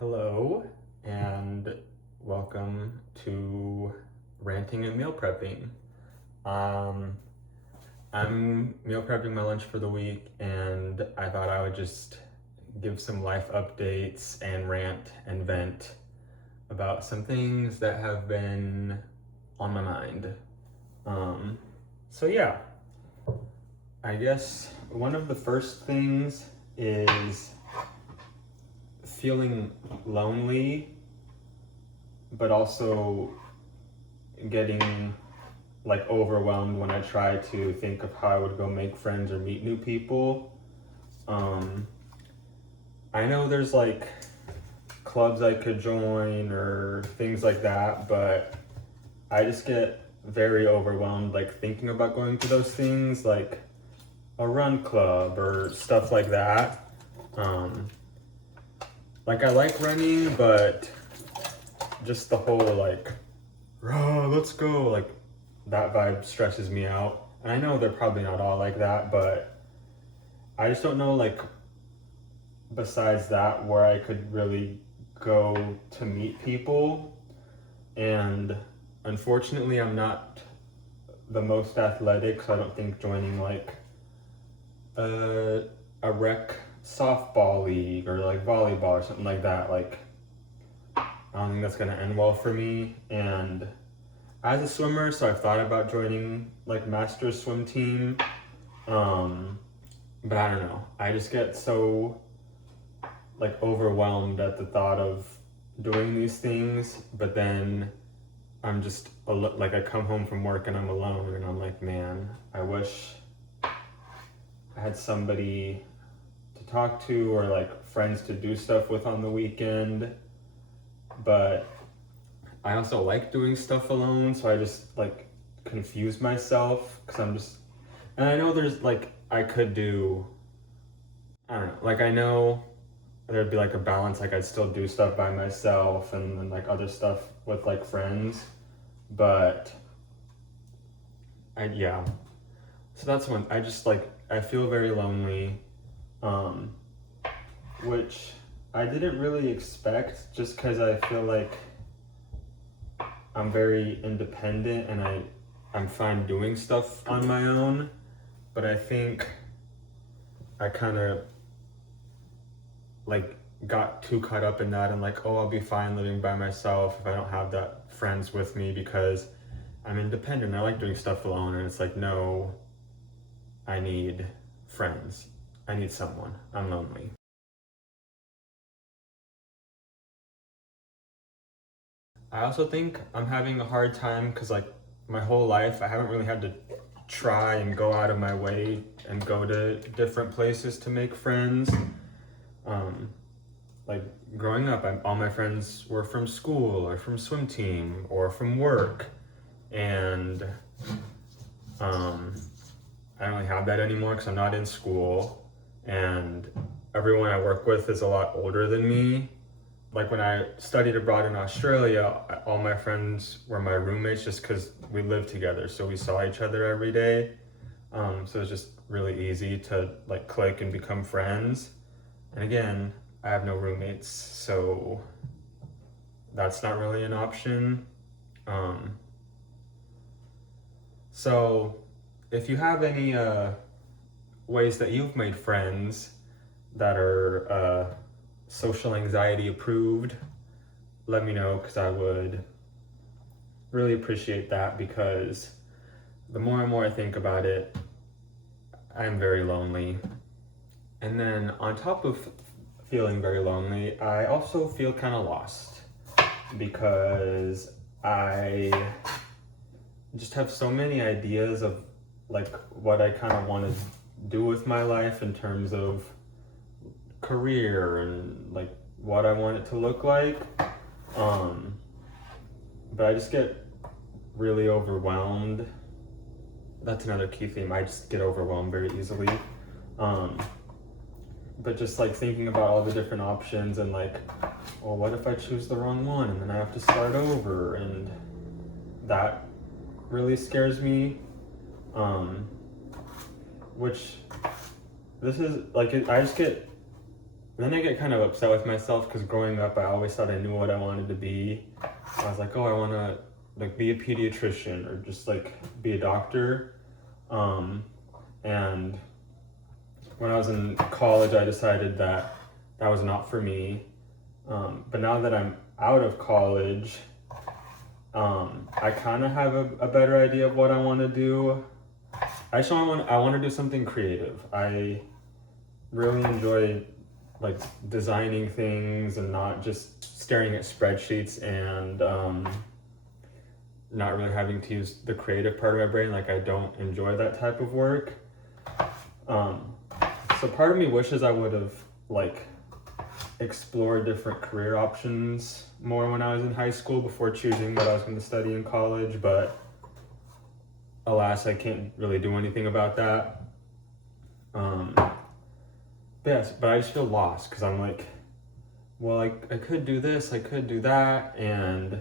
Hello, and welcome to Ranting and Meal Prepping. Um, I'm meal prepping my lunch for the week, and I thought I would just give some life updates and rant and vent about some things that have been on my mind. Um, so yeah, I guess one of the first things is feeling lonely, but also getting like overwhelmed when I try to think of how I would go make friends or meet new people. Um, I know there's like clubs I could join or things like that, but I just get very overwhelmed like thinking about going to those things, like a run club or stuff like that. Um, like I like running, but just the whole like, oh, let's go, like that vibe stresses me out. And I know they're probably not all like that, but I just don't know, like, besides that, where I could really go to meet people. And unfortunately, I'm not the most athletic, so I don't think joining like a, a rec softball league or like volleyball or something like that, like, I don't think that's gonna end well for me. And as a swimmer, so I've thought about joining like master's swim team. But I don't know. I just get so like overwhelmed at the thought of doing these things, but then I'm just like I come home from work and I'm alone and I'm like, man, I wish I had somebody to talk to or like friends to do stuff with on the weekend. But I also like doing stuff alone, so I just like confuse myself because I'm just, and I know there's like, I could do, I don't know, like I know there'd be like a balance, like I'd still do stuff by myself and then like other stuff with like friends, but yeah. So that's one, I just like, I feel very lonely, um, which I didn't really expect just because I feel like I'm very independent and I'm fine doing stuff on my own, but I think I kind of like got too caught up in that and like, oh, I'll be fine living by myself if I don't have that friends with me because I'm independent. I like doing stuff alone, and it's like, no, I need friends. I need someone. I'm lonely. I also think I'm having a hard time because like my whole life I haven't really had to try and go out of my way and go to different places to make friends. Um, like growing up, all my friends were from school or from swim team or from work, and um, I don't really have that anymore because I'm not in school, and everyone I work with is a lot older than me. Like when I studied abroad in Australia, all my friends were my roommates just because we lived together, so we saw each other every day. So it's just really easy to like click and become friends. And again, I have no roommates, so that's not really an option. Um, so if you have any ways that you've made friends that are social anxiety approved, let me know because I would really appreciate that because the more and more I think about it, I'm very lonely. And then on top of feeling very lonely, I also feel kind of lost because I just have so many ideas of like what I kind of want to do with my life in terms of career and like what I want it to look like. Um, but I just get really overwhelmed. That's another key theme. I just get overwhelmed very easily. Um, but just like thinking about all the different options and like, well, what if I choose the wrong one and then I have to start over, and that really scares me. Which this is like I just get then I get kind of upset with myself because growing up, I always thought I knew what I wanted to be. I was like, oh, I want to like be a pediatrician or just like be a doctor. And when I was in college, I decided that that was not for me. But now that I'm out of college, I kind of have a better idea of what I want to do. I want to do something creative. I really enjoy like designing things and not just staring at spreadsheets and not really having to use the creative part of my brain. Like I don't enjoy that type of work. So part of me wishes I would have like explored different career options more when I was in high school before choosing what I was going to study in college, but alas, I can't really do anything about that. Yes, but I just feel lost because I'm like, well, I could do this, I could do that, and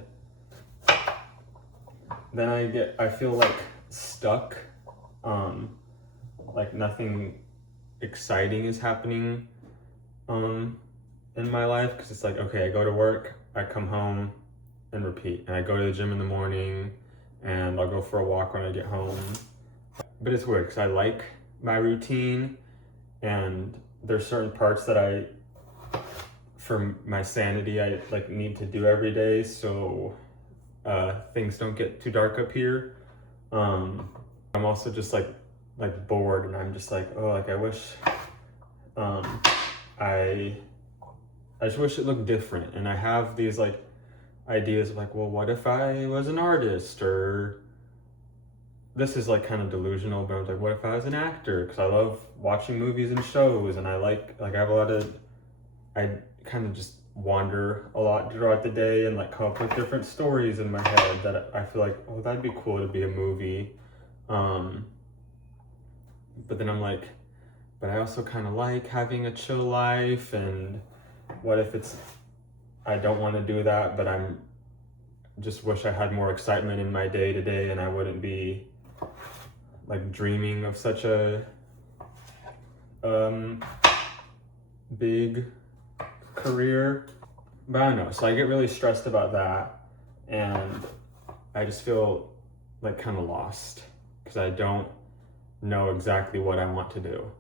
then I feel like stuck. Like nothing exciting is happening in my life because it's like, okay, I go to work, I come home and repeat, and I go to the gym in the morning and I'll go for a walk when I get home. But it's weird because I like my routine, and there's certain parts that for my sanity, I like need to do every day so things don't get too dark up here. I'm also just like bored, and I'm just like, oh, like I wish I just wish it looked different. And I have these like ideas of like, well, what if I was an artist? Or this is like kind of delusional, but I was like, what if I was an actor? Because I love watching movies and shows, and I have a lot of, I kind of just wander a lot throughout the day and like come up with different stories in my head that I feel like, oh, that'd be cool to be a movie. But then I'm like, but I also kind of like having a chill life, and what if I don't want to do that, but I'm just wish I had more excitement in my day to day, and I wouldn't be like dreaming of such a big career. But I don't know, so I get really stressed about that, and I just feel like kind of lost because I don't know exactly what I want to do,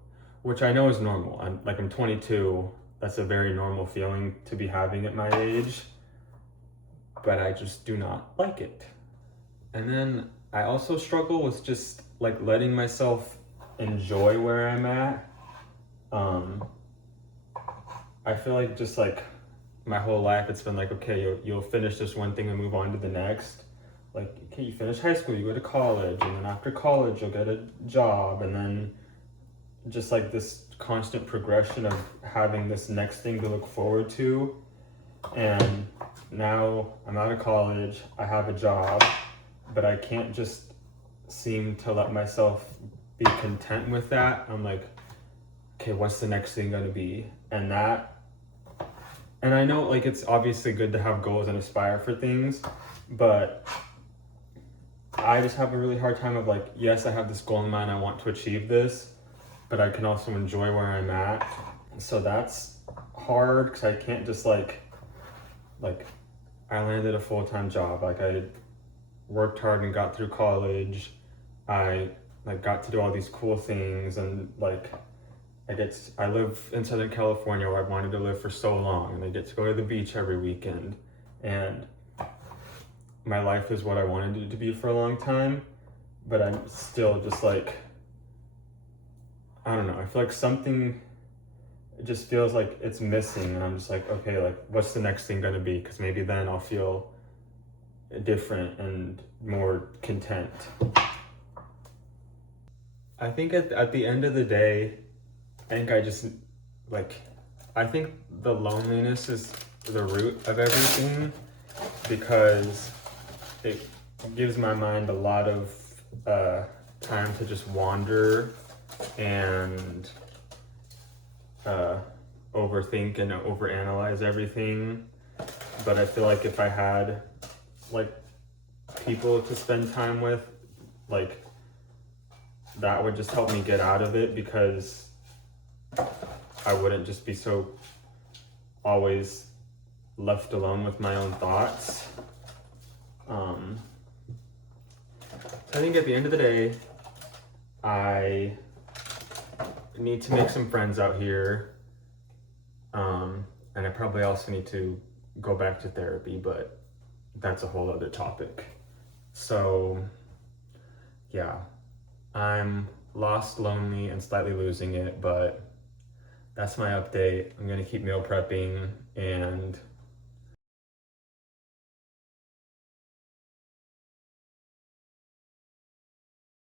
which I know is normal. I'm 22. That's a very normal feeling to be having at my age, but I just do not like it. And then I also struggle with just like letting myself enjoy where I'm at. I feel like just like my whole life it's been like, okay, you'll finish this one thing and move on to the next. Like, okay, you finish high school, you go to college, and then after college you'll get a job, and then just like this constant progression of having this next thing to look forward to. And now I'm out of college, I have a job, but I can't just seem to let myself be content with that. I'm like, okay, what's the next thing gonna be? And I know like it's obviously good to have goals and aspire for things, but I just have a really hard time of like, yes, I have this goal in mind, I want to achieve this, but I can also enjoy where I'm at. So that's hard because I can't just like I landed a full-time job. Like I worked hard and got through college. I like got to do all these cool things, and like I live in Southern California where I've wanted to live for so long, and I get to go to the beach every weekend, and my life is what I wanted it to be for a long time, but I'm still just like, I don't know, I feel like something, it just feels like it's missing, and I'm just like, okay, like what's the next thing gonna be? Because maybe then I'll feel different and more content. I think at the end of the day, I think I think the loneliness is the root of everything, because it gives my mind a lot of time to just wander and overthink and overanalyze everything. But I feel like if I had like people to spend time with, like that would just help me get out of it, because I wouldn't just be so always left alone with my own thoughts. So I think at the end of the day, I need to make some friends out here. And I probably also need to go back to therapy, but that's a whole other topic. So yeah, I'm lost, lonely, and slightly losing it, but that's my update. I'm gonna keep meal prepping and